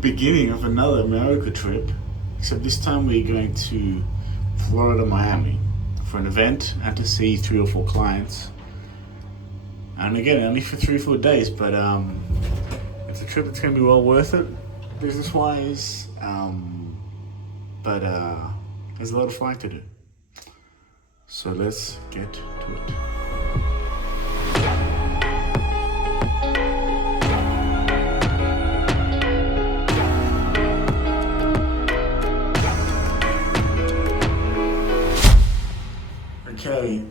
beginning of another America trip, except this time we're going to Florida, Miami for an event and to see 3 or 4 clients. And again, only for 3 or 4 days, but it's a trip that's going to be well worth it, business-wise. But there's a lot of flying to do. So let's get to it. Okay,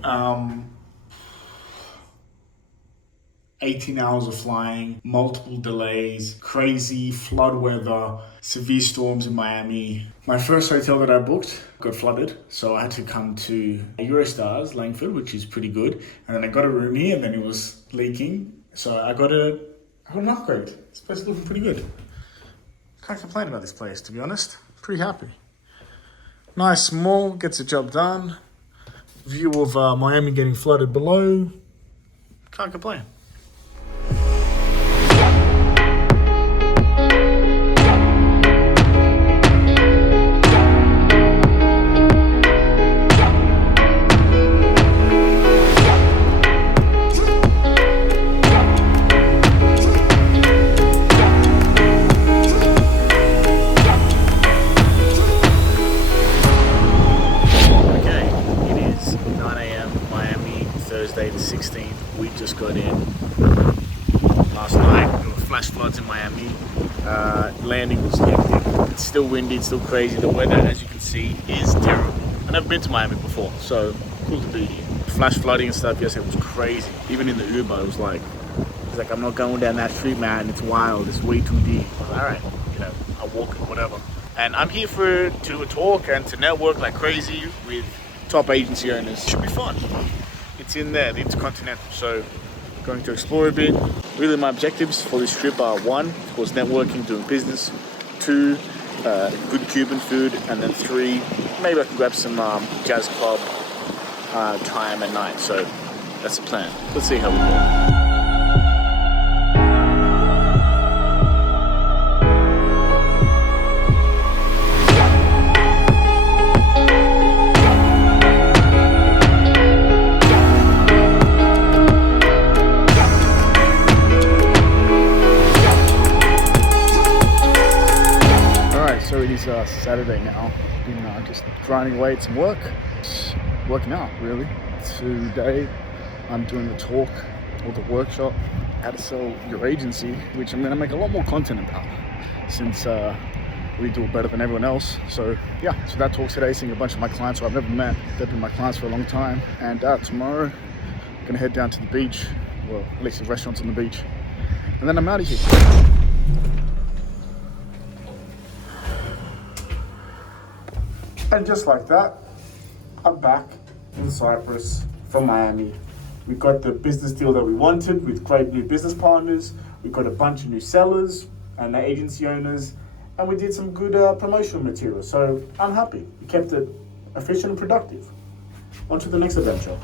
18 hours of flying, multiple delays, crazy flood weather, severe storms in Miami. My first hotel that I booked got flooded, so I had to come to Eurostars, Langford, which is pretty good. And then I got a room here, and then it was leaking, so I got an upgrade. This place is looking pretty good. Can't complain about this place, to be honest. Pretty happy. Nice, small, gets the job done. View of Miami getting flooded below. Can't complain. Thursday the 16th, we just got in last night. There were flash floods in Miami. Landing was hectic. It's still windy, it's still crazy. The weather, as you can see, is terrible. I've never been to Miami before, so cool to be here. Flash flooding and stuff, yes, it was crazy. Even in the Uber, it was like, I'm not going down that street, man. It's wild, it's way too deep. I was like, all right, I'll walk it, whatever. And I'm here to do a talk and to network like crazy with top agency owners. Should be fun. It's in there, the Intercontinental, so going to explore a bit. Really my objectives for this trip are 1, of course, networking, doing business, 2, good Cuban food, and then 3, maybe I can grab some jazz club time at night. So that's the plan. Let's see how we go. So it is Saturday now. Been just grinding away at some work. It's working out, really. Today I'm doing the talk or the workshop, how to sell your agency, which I'm going to make a lot more content about since we do it better than everyone else. So yeah, so that talk's today, seeing a bunch of my clients who I've never met. They've been my clients for a long time. And tomorrow I'm going to head down to the beach, well, at least the restaurants on the beach. And then I'm out of here. And just like that, I'm back in Cyprus from Miami. We got the business deal that we wanted with great new business partners. We got a bunch of new sellers and agency owners, and we did some good promotional material. So I'm happy. We kept it efficient and productive. On to the next adventure.